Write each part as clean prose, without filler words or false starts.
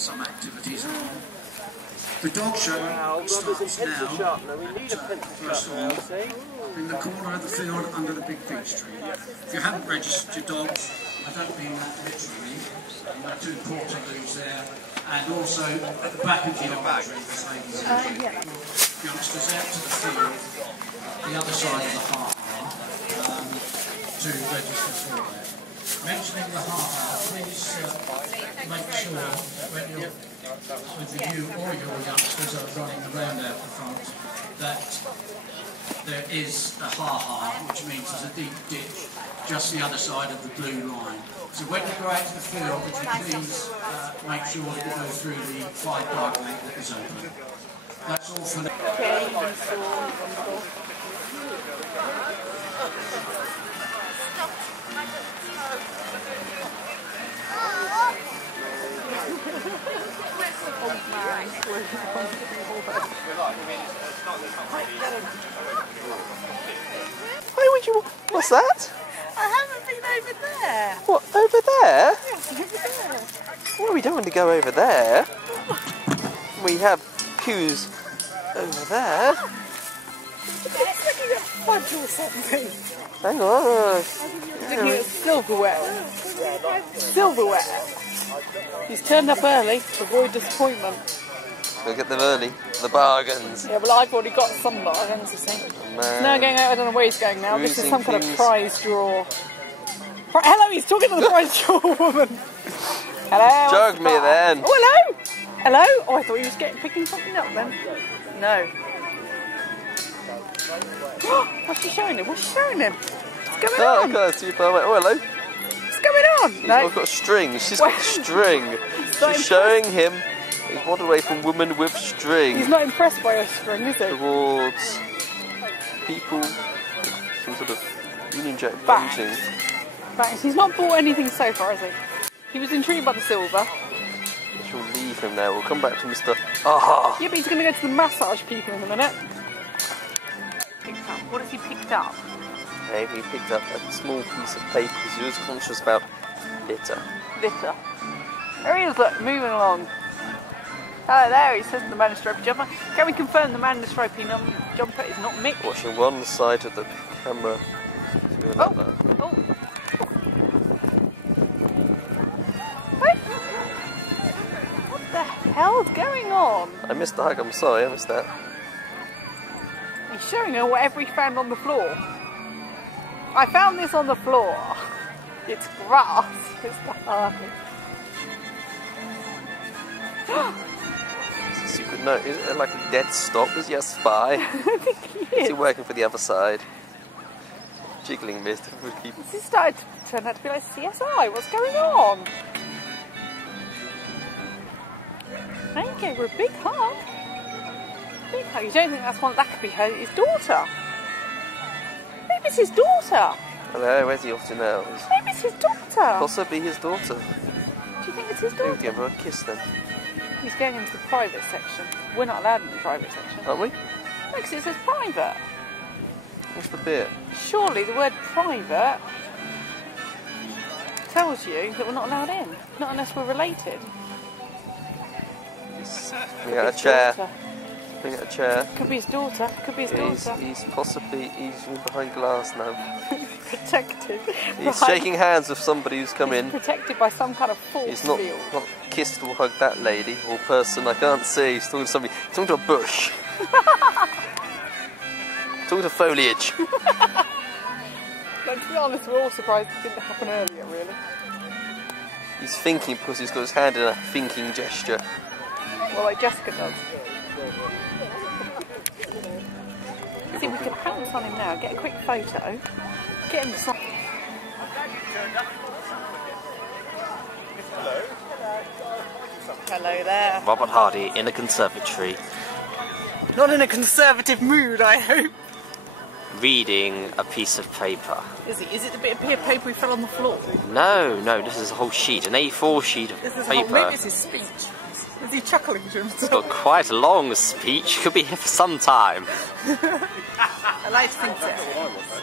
some activities on. The dog show starts now, first of all, in the corner of the field under the big peach tree. If you haven't registered your dogs, I don't mean that literally, you've got 2 portaloos there, and also at the back of the oratory, ladies and gentlemen, youngsters out to the field, the other side of the half hour, to register for that. Mentioning the half hour, please make sure that when you're with you or your youngsters are running around out the front, that there is a ha-ha, which means there's a deep ditch just the other side of the blue line. So when you go out to the field, would you please make sure that you go through the 5-bar gate that is open. That's all for now. Why would you? What's that? I haven't been over there. What, over there? Yes, over there. Well, we don't want to go over there. We have pews over there. It's looking at fudge or something. Hang on. Looking at silverware. Silverware. He's turned up early to avoid disappointment. Go get them early. The bargains. Yeah, well, I've already got some bargains, you see. Oh, man. Now going out, I don't know where he's going now. This is some kind of things. prize draw. Hello, he's talking to the prize draw woman. Hello. Jog me then. Oh, hello. Hello. Oh, I thought he was picking something up then. No. What's she showing him? What's she showing him? What's going on? I can't see far away. Oh, hello. What's going on? No. I've got string. She's got string. She's showing him. He's wandered away from woman with string. He's not impressed by her string, is he? Towards people. Some sort of Union Jack bunting. Thanks. He's not bought anything so far, has he? He was intrigued by the silver. We'll leave him now. We'll come back to Mr. Aha. Yeah, but he's going to go to the massage people in a minute. Picked up. What has he picked up? Maybe he picked up a small piece of paper because he was conscious about litter. Litter. There he is, look, moving along. Hello there, he says the man in stripy jumper. Can we confirm the man in the stripy jumper is not Mick? Watching one side of the camera to another. Oh. What? What the hell's going on? I missed the hug, I'm sorry, I missed that. He's showing her whatever he found on the floor. I found this on the floor. It's grass. It's the harvest. It's a secret note. Is it like a dead stop? Is he a spy? I think he Is he working for the other side? Jiggling mist. This has started to turn out to be like CSI. What's going on? There you go, we're a big hug. Big hug. You don't think that's one that could be his daughter? Maybe it's his daughter. Hello, where's he off to now? Maybe it's his daughter. Possibly his daughter. Do you think it's his Maybe daughter? give her a kiss then. He's going into the private section. We're not allowed in the private section. Aren't we? No, because it says private. What's the bit? Surely the word private tells you that we're not allowed in. Not unless we're related. We got a chair. We got a chair. Could be his daughter. Could be his daughter. He's possibly behind glass now. Protected. He's shaking hands with somebody who's come in. Protected by some kind of force He's not field. kissed or hugged that lady or person. I can't see. He's talking to somebody. He's talking to a bush. Talking to foliage. Like, to be honest, we're all surprised it didn't happen earlier, really. He's thinking because he's got his hand in a thinking gesture. Well, like Jessica does. See, we could pounce on him now, get a quick photo, get him some. Hello there. Robert Hardy in a conservatory, Not in a conservative mood, I hope. reading a piece of paper. Is he? Is it the bit of paper he fell on the floor? No, this is a whole sheet, an A4 sheet of This is paper. maybe it's his speech. Is he chuckling to himself? Got quite a long speech. Could be here for some time. I like to think so.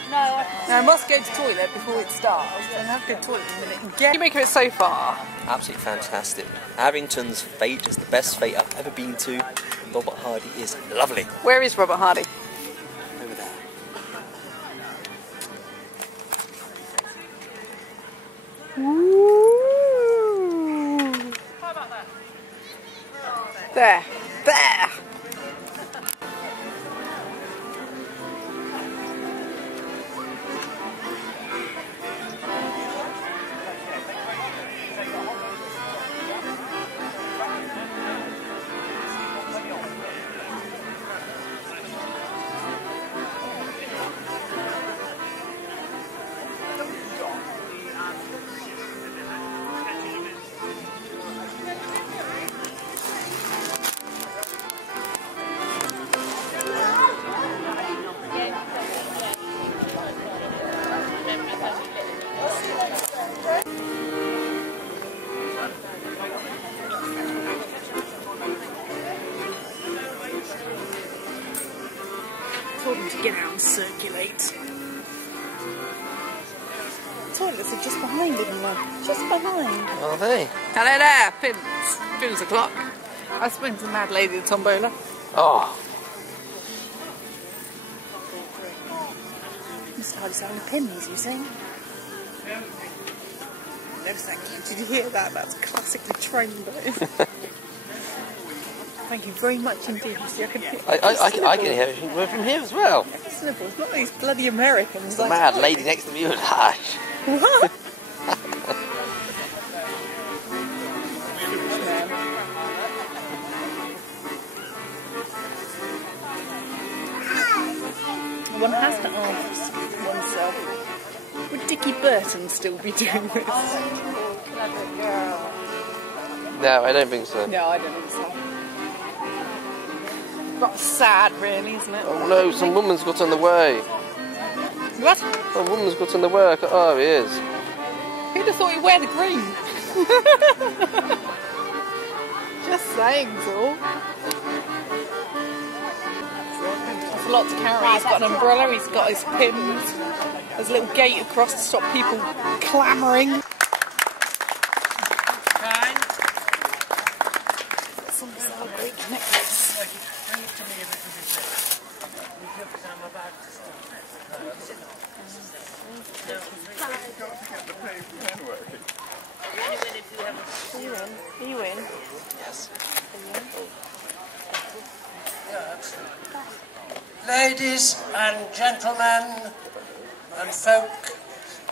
No, I must go to the toilet before it starts. I have to go to the toilet in a minute. What do you make of it so far? Absolutely fantastic. Avington's Fete is the best Fete I've ever been to. And Robert Hardy is lovely. Where is Robert Hardy? Over there. Ooh. How about that? There. There! Told him to get out and circulate. Toilets are just behind him, just behind. Are they? Hello there, Pimps. 2 o'clock. I spoke to the mad lady at Tombola. Oh. Mr. Hardy's having a Pims, you see? No, thank you. Did you hear that? That's classically trained, though. Thank you very much indeed. See, I can hear I can hear it from here as well. Sniffles, not these bloody Americans. The mad lady next to me was hush. What? One has to ask oneself, would Dickie Burton still be doing this? No, I don't think so. No, I don't think so. Rather sad, really, isn't it? Oh no, some woman's got in the way. What? A woman's got in the way. Oh, he is. Who'd have thought he'd wear the green? Just saying, so. There's a lot to carry. He's got an umbrella, he's got his pins. There's a little gate across to stop people clamouring. Something's got a Greek necklace. You win. Yes. Ladies and gentlemen and folk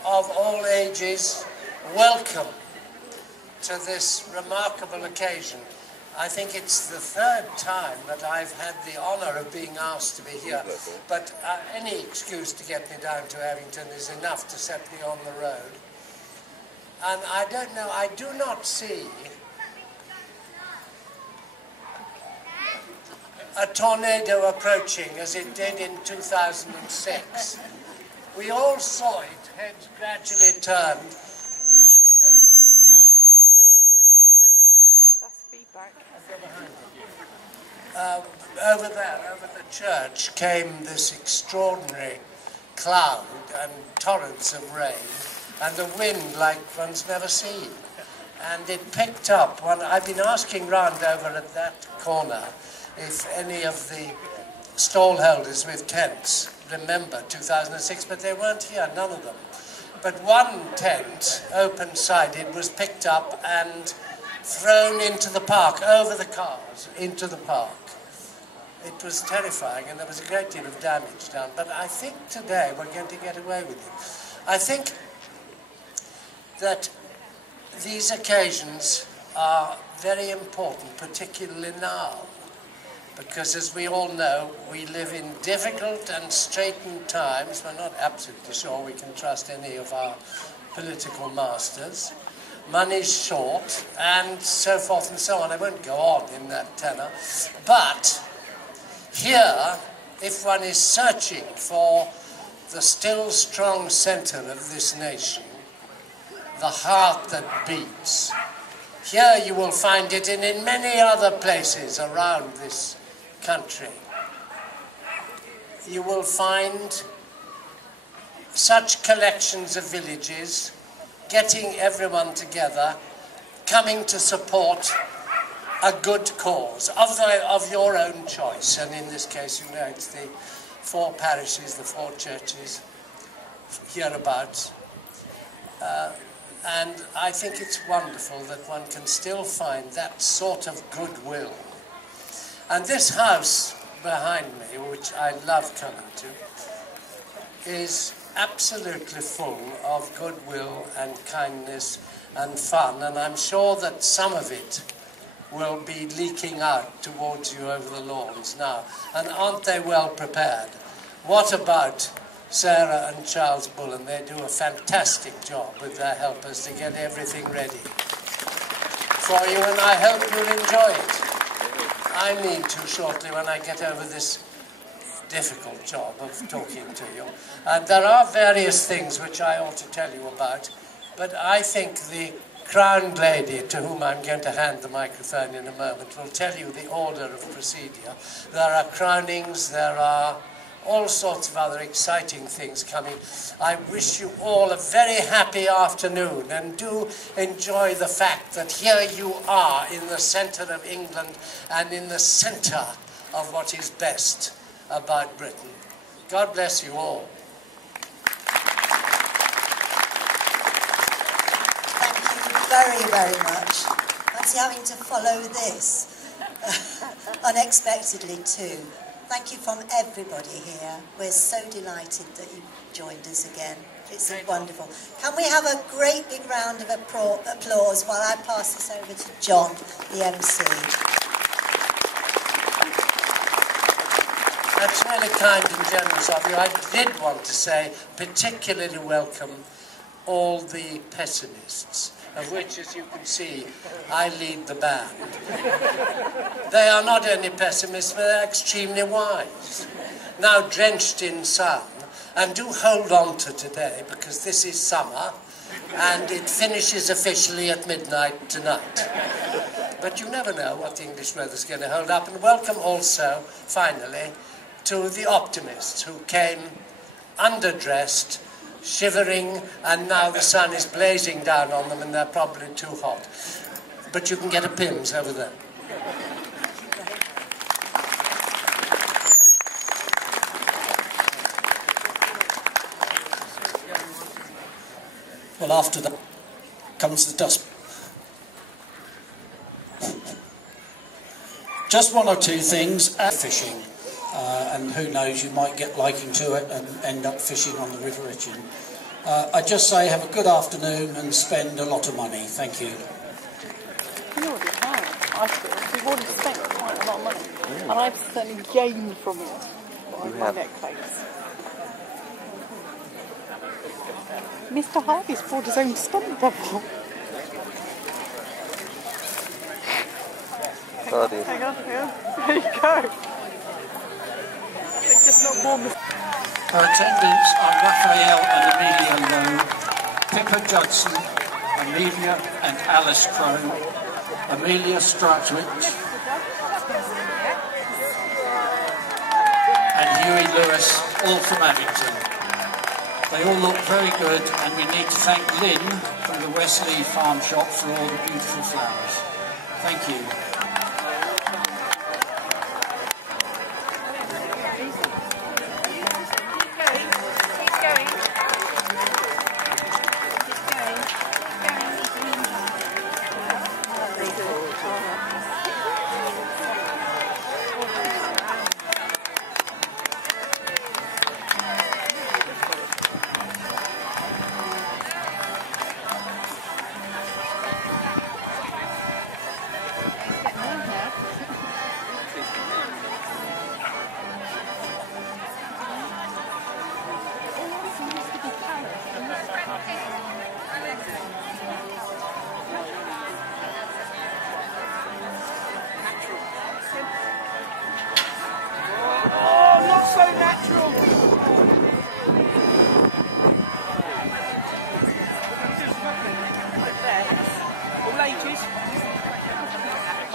of all ages, welcome to this remarkable occasion. I think it's the 3rd time that I've had the honour of being asked to be here, but any excuse to get me down to Avington is enough to set me on the road. And I don't know, I do not see a tornado approaching as it did in 2006. We all saw it, heads gradually turned. That's feedback. Over there, over the church, came this extraordinary cloud and torrents of rain, and the wind like one's never seen. And it picked up. I've been asking round over at that corner if any of the stallholders with tents remember 2006, but they weren't here, none of them. But one tent, open-sided, was picked up and thrown into the park, over the cars, into the park. It was terrifying, and there was a great deal of damage done. But I think today we're going to get away with it. I think that these occasions are very important, particularly now, because as we all know, we live in difficult and straitened times. We're not absolutely sure we can trust any of our political masters. Money's short, and so forth and so on. I won't go on in that tenor. But here, if one is searching for the still strong centre of this nation, the heart that beats, Here you will find it, and in many other places around this country. You will find such collections of villages getting everyone together, coming to support a good cause of your own choice. And in this case, you know, it's the 4 parishes, the 4 churches hereabouts. And I think it's wonderful that one can still find that sort of goodwill. And this house behind me, which I love coming to, is absolutely full of goodwill and kindness and fun. And I'm sure that some of it will be leaking out towards you over the lawns now. And aren't they well prepared? What about Sarah and Charles Bullen? They do a fantastic job with their helpers to get everything ready for you, and I hope you'll enjoy it. I mean to shortly when I get over this difficult job of talking to you. And there are various things which I ought to tell you about, but I think the crowned lady, to whom I'm going to hand the microphone in a moment, will tell you the order of procedure. There are crownings, there are all sorts of other exciting things coming. I wish you all a very happy afternoon, and do enjoy the fact that here you are in the centre of England and in the centre of what is best about Britain. God bless you all. Thank you very, very much. Fancy having to follow this unexpectedly too. Thank you from everybody here. We're so delighted that you joined us again. It's wonderful. Can we have a great big round of applause while I pass this over to John, the MC. That's really kind and generous of you. I did want to say particularly welcome all the pessimists, of which, as you can see, I lead the band. They are not only pessimists, but they're extremely wise. Now drenched in sun, and do hold on to today, because this is summer, and it finishes officially at midnight tonight. But you never know what the English weather's going to hold up. And welcome also, finally, to the optimists who came underdressed, shivering, and now the sun is blazing down on them and they're probably too hot. But you can get a Pimm's over there. Well, after that comes the dust. Just one or two things. Fishing. And who knows, you might get liking to it and end up fishing on the River Itchen. I just say have a good afternoon and spend a lot of money. Thank you. You already have, I feel. We've already spent quite a lot of money. And I've certainly gained from it by my necklace. Mr. Harvey's brought his own stunt double. Hang on. There you go. It's just not warm. Her attendants are Raphael and Amelia Lowe, Pippa Judson, Amelia and Alice Crowe, Amelia Strachwich, and Huey Lewis, all from Avington. They all look very good, and we need to thank Lynn from the Wesley Farm Shop for all the beautiful flowers. Thank you. All ages.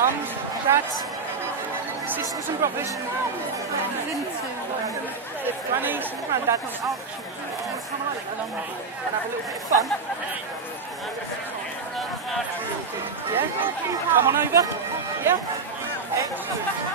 mums, dads, sisters and brothers, grannies, granddads, and come along and have a little bit of fun. Yeah? Come on over. Yeah?